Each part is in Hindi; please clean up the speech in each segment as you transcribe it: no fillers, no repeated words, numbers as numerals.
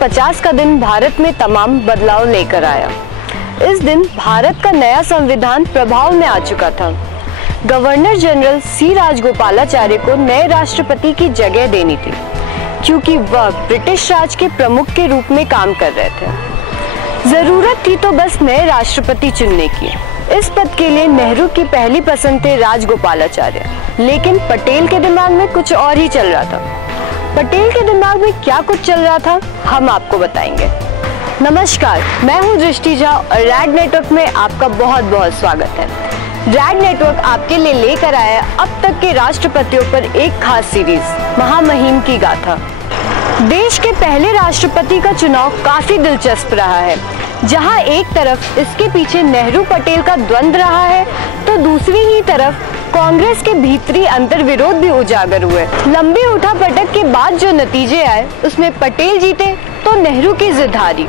1950 का दिन भारत में तमाम बदलाव लेकर आया। इस दिन भारत का नया संविधान प्रभाव में आ चुका था। गवर्नर जनरल सी राजगोपालाचारी को नए राष्ट्रपति की जगह देनी थी, क्योंकि वह ब्रिटिश राज के प्रमुख के रूप में काम कर रहे थे। जरूरत थी तो बस नए राष्ट्रपति चुनने की। इस पद के लिए नेहरू की पहली पसंद थे राजगोपालाचार्य, लेकिन पटेल के दिमाग में कुछ और ही चल रहा था। पटेल के दिमाग में क्या कुछ चल रहा था, हम आपको बताएंगे। नमस्कार, मैं हूं दृष्टि झा और रैड नेटवर्क में आपका बहुत बहुत स्वागत है। रैड नेटवर्क आपके लिए लेकर आया अब तक के राष्ट्रपतियों पर एक खास सीरीज, महामहिम की गाथा। देश के पहले राष्ट्रपति का चुनाव काफी दिलचस्प रहा है। जहां एक तरफ इसके पीछे नेहरू पटेल का द्वंद्व रहा है, तो दूसरी ही तरफ कांग्रेस के भीतरी अंतर विरोध भी उजागर हुए। लंबी उठापटक के बाद जो नतीजे आए, उसमें पटेल जीते तो नेहरू की जिद हारी।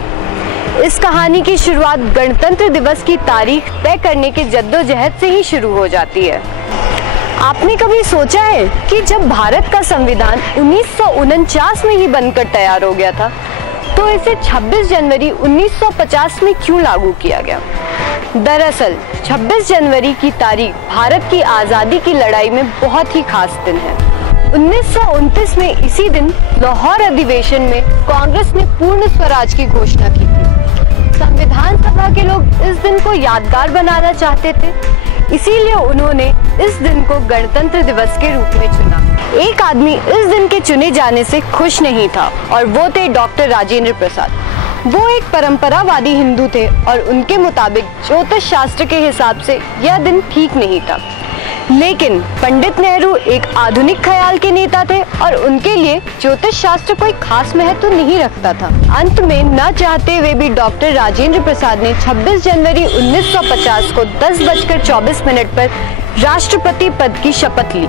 इस कहानी की शुरुआत गणतंत्र दिवस की तारीख तय करने की जद्दोजहद से ही शुरू हो जाती है। आपने कभी सोचा है कि जब भारत का संविधान 1949 में ही बनकर तैयार हो गया था, तो इसे 26 जनवरी 1950 में क्यों लागू किया गया? दरअसल 26 जनवरी की तारीख भारत की आज़ादी की लड़ाई में बहुत ही खास दिन है। 1929 में इसी दिन लाहौर अधिवेशन में कांग्रेस ने पूर्ण स्वराज की घोषणा की थी। संविधान सभा के लोग इस दिन को यादगार बनाना चाहते थे, इसीलिए उन्होंने इस दिन को गणतंत्र दिवस के रूप में चुना। एक आदमी इस दिन के चुने जाने से खुश नहीं था और वो थे डॉक्टर राजेंद्र प्रसाद। वो एक परंपरावादी हिंदू थे और उनके मुताबिक ज्योतिष शास्त्र के हिसाब से यह दिन ठीक नहीं था। लेकिन पंडित नेहरू एक आधुनिक ख्याल के नेता थे और उनके लिए ज्योतिष शास्त्र कोई खास महत्व नहीं रखता था। अंत में न चाहते हुए भी डॉक्टर राजेंद्र प्रसाद ने 26 जनवरी 1950 को 10:24 पर राष्ट्रपति पद की शपथ ली।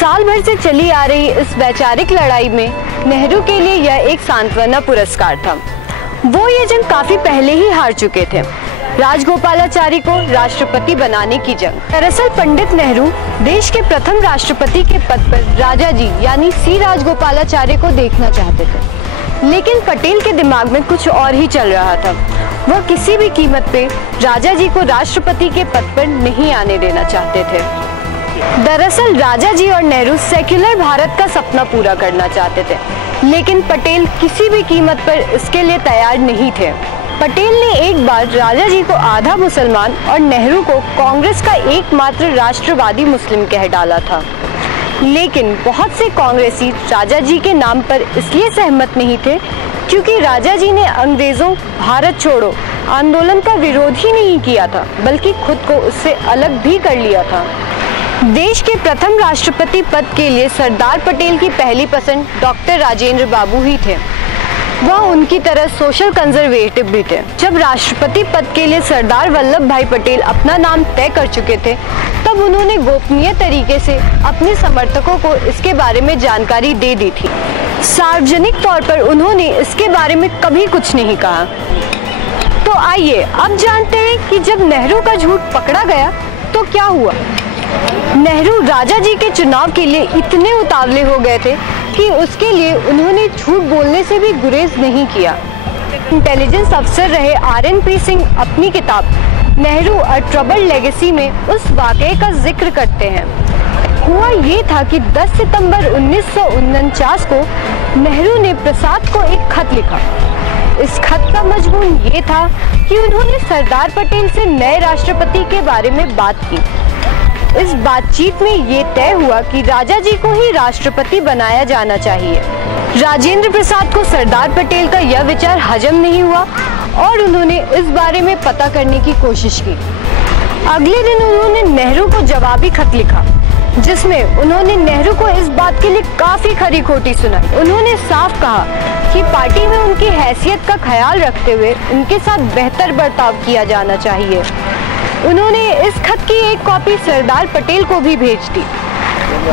साल भर से चली आ रही इस वैचारिक लड़ाई में नेहरू के लिए यह एक सांत्वना पुरस्कार था। वो ये जंग काफी पहले ही हार चुके थे, राजगोपालाचारी को राष्ट्रपति बनाने की जंग। दरअसल पंडित नेहरू देश के प्रथम राष्ट्रपति के पद पर राजा जी यानी सी राजगोपालाचारी को देखना चाहते थे, लेकिन पटेल के दिमाग में कुछ और ही चल रहा था। वह किसी भी कीमत पे राजा जी को राष्ट्रपति के पद पर नहीं आने देना चाहते थे। दरअसल राजा जी और नेहरू सेक्युलर भारत का सपना पूरा करना चाहते थे, लेकिन पटेल किसी भी कीमत पर इसके लिए तैयार नहीं थे। पटेल ने एक बार राजा जी को आधा मुसलमान और नेहरू को कांग्रेस का एकमात्र राष्ट्रवादी मुस्लिम कह डाला था। लेकिन बहुत से कांग्रेसी राजा जी के नाम पर इसलिए सहमत नहीं थे क्योंकि राजा जी ने अंग्रेजों भारत छोड़ो आंदोलन का विरोध ही नहीं किया था, बल्कि खुद को उससे अलग भी कर लिया था। देश के प्रथम राष्ट्रपति पद के लिए सरदार पटेल की पहली पसंद डॉक्टर राजेंद्र बाबू ही थे। वह उनकी तरह सोशल कंजर्वेटिव भी थे। जब राष्ट्रपति पद के लिए सरदार वल्लभ भाई पटेल अपना नाम तय कर चुके थे, तब उन्होंने गोपनीय तरीके से अपने समर्थकों को इसके बारे में जानकारी दे दी थी। सार्वजनिक तौर पर उन्होंने इसके बारे में कभी कुछ नहीं कहा। तो आइए अब जानते हैं कि जब नेहरू का झूठ पकड़ा गया तो क्या हुआ। नेहरू राजा जी के चुनाव के लिए इतने उतावले हो गए थे कि उसके लिए उन्होंने झूठ बोलने से भी गुरेज नहीं किया। इंटेलिजेंस अफसर रहे RNP सिंह अपनी किताब नेहरू अ ट्रबल्ड लेगेसी में उस वाकये का जिक्र करते हैं। हुआ ये था कि 10 सितंबर 1949 को नेहरू ने प्रसाद को एक खत लिखा। इस खत का मजमून ये था कि उन्होंने सरदार पटेल से नए राष्ट्रपति के बारे में बात की। इस बातचीत में ये तय हुआ कि राजा जी को ही राष्ट्रपति बनाया जाना चाहिए। राजेंद्र प्रसाद को सरदार पटेल का यह विचार हजम नहीं हुआ और उन्होंने इस बारे में पता करने की कोशिश की। अगले दिन उन्होंने नेहरू को जवाबी खत लिखा, जिसमें उन्होंने नेहरू को इस बात के लिए काफी खरी खोटी सुनाई। उन्होंने साफ कहा कि पार्टी में उनकी हैसियत का ख्याल रखते हुए उनके साथ बेहतर बर्ताव किया जाना चाहिए। उन्होंने इस खत की एक कॉपी सरदार पटेल को भी भेज दी।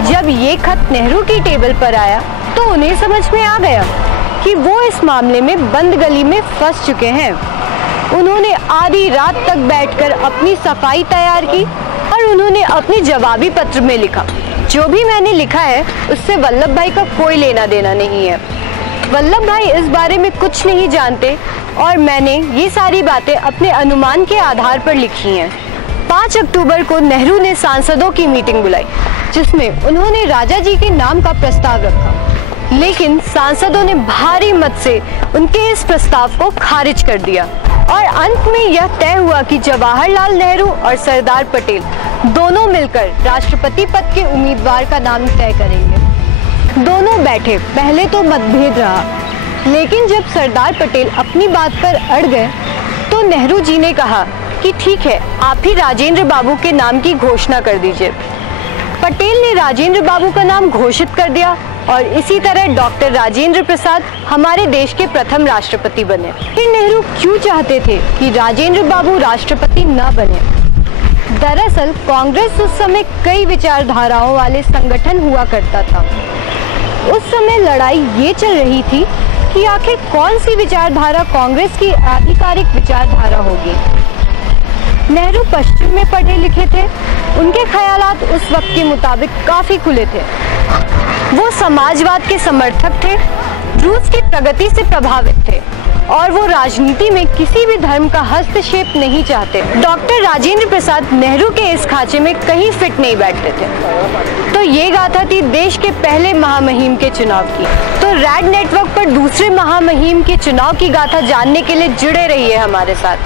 जब ये खत नेहरू की टेबल पर आया तो उन्हें समझ में आ गया कि वो इस मामले में बंद गली में फंस चुके हैं। उन्होंने आधी रात तक बैठकर अपनी सफाई तैयार की और उन्होंने अपने जवाबी पत्र में लिखा, जो भी मैंने लिखा है उससे वल्लभ भाई का कोई लेना देना नहीं है। वल्लभ भाई इस बारे में कुछ नहीं जानते और मैंने ये सारी बातें अपने अनुमान के आधार पर लिखी हैं। 5 अक्टूबर को नेहरू ने सांसदों की मीटिंग बुलाई, जिसमें उन्होंने राजा जी के नाम का प्रस्ताव रखा, लेकिन सांसदों ने भारी मत से उनके इस प्रस्ताव को खारिज कर दिया और अंत में यह तय हुआ कि जवाहरलाल नेहरू और सरदार पटेल दोनों मिलकर राष्ट्रपति पद के उम्मीदवार का नाम तय करेंगे। दोनों बैठे, पहले तो मतभेद रहा, लेकिन जब सरदार पटेल अपनी बात पर अड़ गए तो नेहरू जी ने कहा कि ठीक है, आप ही राजेंद्र बाबू के नाम की घोषणा कर दीजिए। पटेल ने राजेंद्र बाबू का नाम घोषित कर दिया और इसी तरह डॉक्टर राजेंद्र प्रसाद हमारे देश के प्रथम राष्ट्रपति बने। फिर नेहरू क्यों चाहते थे कि राजेंद्र बाबू राष्ट्रपति न बने? दरअसल कांग्रेस उस समय कई विचारधाराओं वाले संगठन हुआ करता था। उस समय लड़ाई ये चल रही थी कि आखिर कौन सी विचारधारा कांग्रेस की आधिकारिक विचारधारा होगी। नेहरू पश्चिम में पढ़े लिखे थे, उनके ख्यालात उस वक्त के मुताबिक काफी खुले थे। वो समाजवाद के समर्थक थे, रूस की प्रगति से प्रभावित थे और वो राजनीति में किसी भी धर्म का हस्तक्षेप नहीं चाहते। डॉक्टर राजेंद्र प्रसाद नेहरू के इस खांचे में कहीं फिट नहीं बैठते थे। तो ये गाथा थी देश के पहले महामहिम के चुनाव की। तो रैड नेटवर्क पर दूसरे महामहिम के चुनाव की गाथा जानने के लिए जुड़े रहिए हमारे साथ।